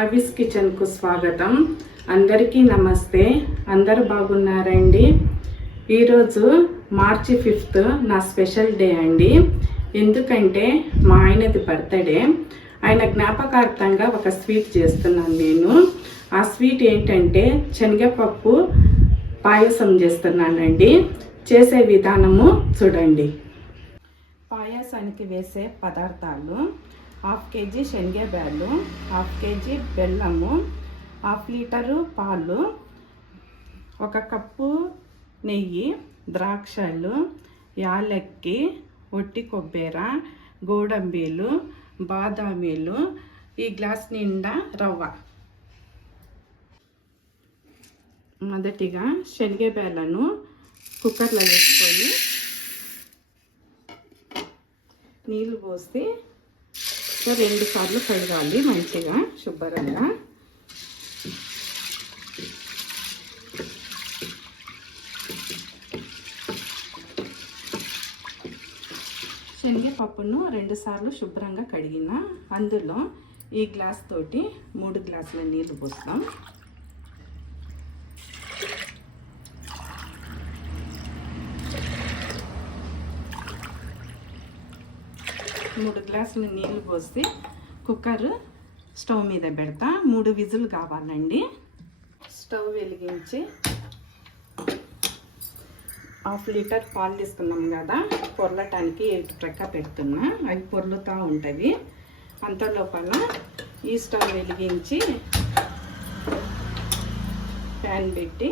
అవిస్ కిచెన్కు స్వాగతం. అందరికీ నమస్తే. అందరు బాగున్నారండి? ఈరోజు మార్చి 5 నా స్పెషల్ డే అండి. ఎందుకంటే మా ఆయనది బర్త్డే. ఆయన జ్ఞాపకార్థంగా ఒక స్వీట్ చేస్తున్నాను నేను. ఆ స్వీట్ ఏంటంటే శనగపప్పు పాయసం చేస్తున్నానండి. చేసే విధానము చూడండి. పాయసానికి వేసే పదార్థాలు: 1/2 kg శనగబ్యాళ్ళు, 1/2 kg బెల్లము, 1/2 లీటరు పాలు, 1 కప్పు నెయ్యి, ద్రాక్షలు, యాలక్కి, ఒట్టి కొబ్బెర, గోడంబీలు, బాదామీలు, ఈ గ్లాస్ నిండా రవ్వ. మొదటిగా శనగబ్యాళ్ళను కుక్కర్లో వేసుకొని నీళ్ళు పోసి 2 సార్లు కడగాలి మంచిగా శుభ్రంగా. శనగపప్పును 2 సార్లు శుభ్రంగా కడిగిన అందులో ఈ గ్లాస్ తోటి 3 గ్లాసుల నీళ్ళు పోస్తాం. మూడు గ్లాసుల నీళ్ళు పోసి కుక్కర్ స్టవ్ మీద పెడతా. 3 విజిల్ కావాలండి. స్టవ్ వెలిగించి 1/2 లీటర్ పాలు తీసుకున్నాం కదా, పొర్లటానికి 8 ప్రక్క పెడుతున్నా. అవి పొర్లుతూ ఉంటుంది. అంత లోపల ఈ స్టవ్ వెలిగించి ప్యాన్ పెట్టి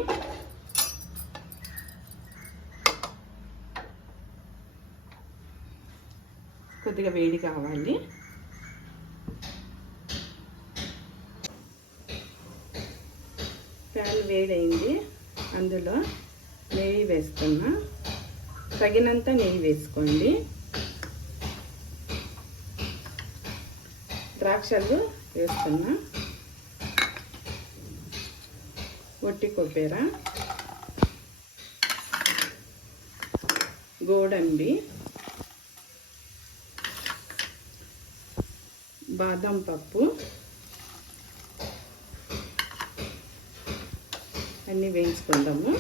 కొద్దిగా వేడి కావాలి. ప్యాన్ వేడైంది. అందులో నెయ్యి వేస్తున్నా. తగినంత నెయ్యి వేసుకోండి. ద్రాక్షలు వేస్తున్నా. ఒట్టి కొబ్బెర, గోడంబి, బాదం పప్పు అన్నీ వేయించుకుందాము.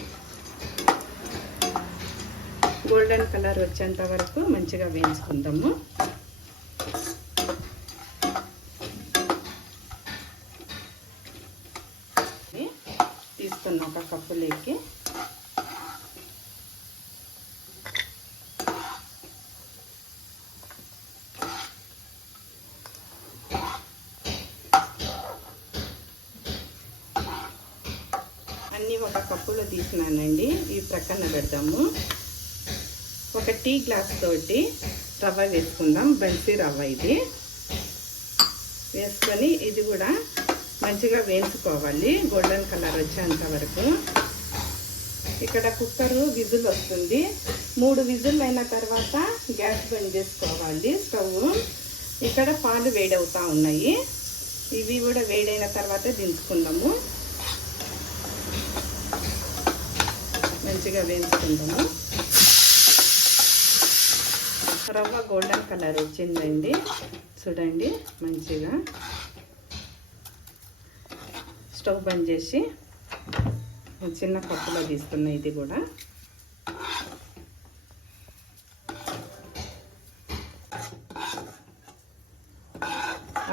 గోల్డెన్ కలర్ వచ్చేంత వరకు మంచిగా వేయించుకుందాము. తీసుకున్న 1 కప్పులోకి అన్నీ 1 కప్పులో తీసినానండి. ఈ ప్రక్కన పెడదాము. 1 టీ గ్లాస్ తోటి రవ్వ వేసుకుందాం. బన్సీ రవ్వ ఇది వేసుకొని ఇది కూడా మంచిగా వేయించుకోవాలి గోల్డెన్ కలర్ వచ్చేంత వరకు. ఇక్కడ కుక్కరు విజిల్ వస్తుంది. 3 విజిల్ అయిన తర్వాత గ్యాస్ బంద్ చేసుకోవాలి స్టవ్. ఇక్కడ పాలు వేడవుతూ ఉన్నాయి. ఇవి కూడా వేడైన తర్వాత దించుకుందాము. మంచిగా వేయించుకుందాము. రవ్వ గోల్డెన్ కలర్ వచ్చిందండి. చూడండి మంచిగా. స్టవ్ బంద్ చేసి చిన్న కప్పులో తీసుకున్న ఇది కూడా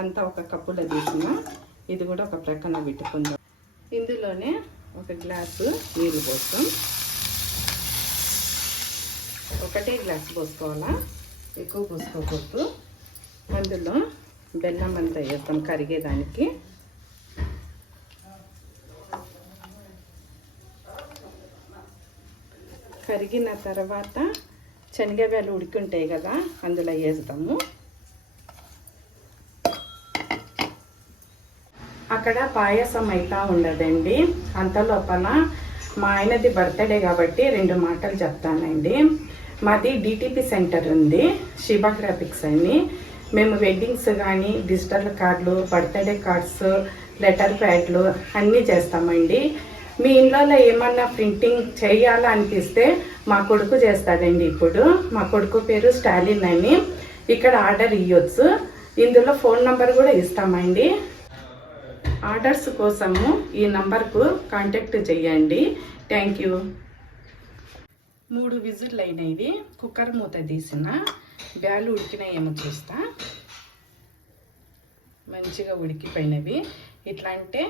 అంతా 1 కప్పులో తీసుకున్న. ఇది కూడా ఒక ప్రక్కన పెట్టుకుందాం. ఇందులోనే 1 గ్లాసు నీళ్ళు పోస్తాం. 1 గ్లాస్ పోసుకోవాలా, ఎక్కువ పోసుకోకూడదు. అందులో బెల్లం అంతా వేస్తాం కరిగేదానికి. కరిగిన తర్వాత శనగబ్యాళ్ళు ఉడికింటాయి కదా, అందులో వేస్తాము. అక్కడ పాయసం అయితే ఉండదండి. అంత లోపల మా ఆయనది బర్త్డే కాబట్టి 2 మాటలు చెప్తానండి. మాది డిటిపి సెంటర్ ఉంది, శివ గ్రాఫిక్స్ అని. మేము వెడ్డింగ్స్ కానీ డిజిటల్ కార్డులు, బర్త్డే కార్డ్స్, లెటర్ ప్యాడ్లు అన్నీ చేస్తామండి. మీ ఇంట్లో ఏమన్నా ప్రింటింగ్ చేయాలనిపిస్తే మా కొడుకు చేస్తాడండి. ఇప్పుడు మా కొడుకు పేరు స్టాలిన్ అని. ఇక్కడ ఆర్డర్ ఇవ్వచ్చు. ఇందులో ఫోన్ నంబర్ కూడా ఇస్తామండి. ఆర్డర్స్ కోసము ఈ నంబర్కు కాంటాక్ట్ చేయండి. Thank you. 3 విజిల్లు అయినవి. కుక్కర్ మూత తీసిన బ్యాలు ఉడికినాయేమో చూస్తా. మంచిగా ఉడికిపోయినవి. ఇట్లా అంటే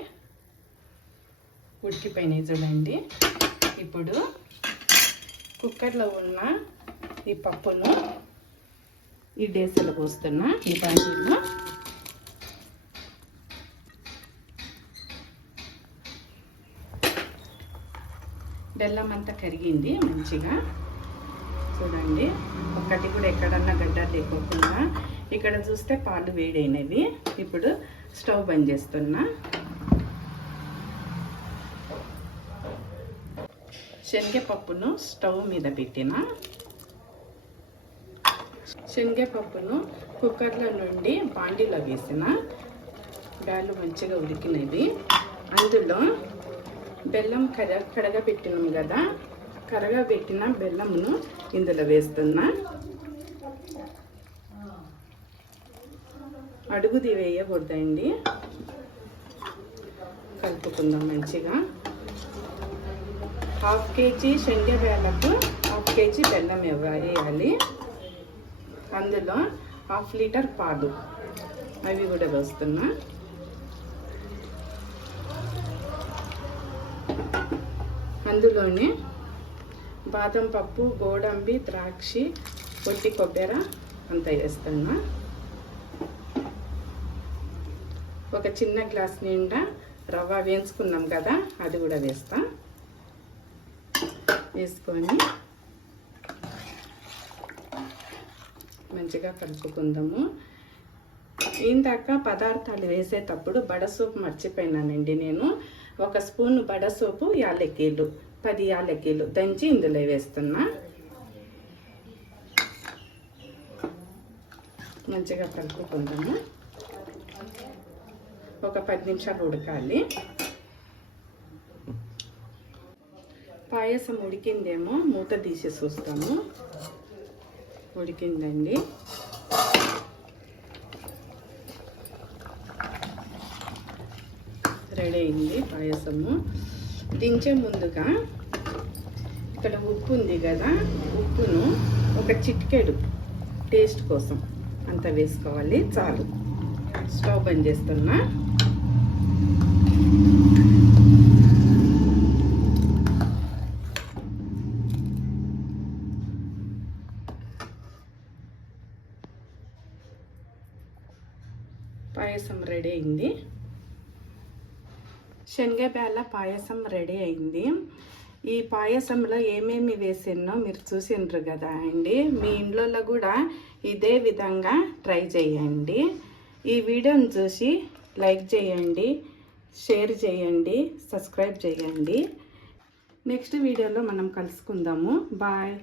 ఉడికిపోయినాయి చూడండి. ఇప్పుడు కుక్కర్లో ఉన్న ఈ పప్పును ఈ డేసలో పోస్తున్నా. ఈ బాండీలో బెల్లం అంతా కరిగింది మంచిగా. చూడండి, ఒక్కటి కూడా ఎక్కడన్నా గడ్డ లేకోకుండా. ఇక్కడ చూస్తే పాలు వేడైనవి. ఇప్పుడు స్టవ్ బంద్ చేస్తున్నా. శనగపప్పును స్టవ్ మీద పెట్టిన. శనగపప్పును కుక్కర్లో నుండి బాండీలో వేసిన. బ్యాలు మంచిగా ఉడికినవి. అందులో బెల్లం కడగబెట్టినాం కదా, కరగబెట్టిన బెల్లమును ఇందులో వేస్తున్నా. అడుగుది వేయకూడదండి. కలుపుకుందాం మంచిగా. 1/2 కేజీ శనగ బెల్లకు 1/2 కేజీ బెల్లం వేయాలి. అందులో 1/2 లీటర్ పాలు అవి కూడా వేస్తున్నా. అందులోనే బాదం పప్పు, గోడంబి, ద్రాక్షి, పొట్టి కొబ్బరి అంతా వేస్తున్నా. ఒక చిన్న గ్లాస్ నిండా రవ్వ వేయించుకున్నాం కదా, అది కూడా వేస్తా. వేసుకొని మంచిగా కలుపుకుందాము. ఇందాక పదార్థాలు వేసేటప్పుడు బడసోపు మర్చిపోయినానండి నేను. 1 స్పూన్ బడసోపు, యాలక్కీలు 10 యాలక్కీలు దంచి ఇందులో వేస్తున్నా. మంచిగా కలుపుకుందాము. ఒక 10 నిమిషాలు ఉడకాలి. పాయసం ఉడికిందేమో మూత తీసి చూస్తాము. ఉడికిందండి. రెడీ అయింది పాయసము. దించే ముందుగా ఇక్కడ ఉప్పు ఉంది కదా, ఉప్పును ఒక చిటికెడు టేస్ట్ కోసం అంత వేసుకోవాలి. చాలు. స్టవ్ బంద్ చేస్తున్నా. పాయసం రెడీ అయింది. శనగబేళ్ళ పాయసం రెడీ అయింది. ఈ పాయసంలో ఏమేమి వేసినో మీరు చూసిండ్రు కదా అండి. మీ ఇంట్లో కూడా ఇదే విధంగా ట్రై చేయండి. ఈ వీడియోని చూసి లైక్ చేయండి, షేర్ చేయండి, సబ్స్క్రైబ్ చేయండి. నెక్స్ట్ వీడియోలో మనం కలుసుకుందాము. బాయ్.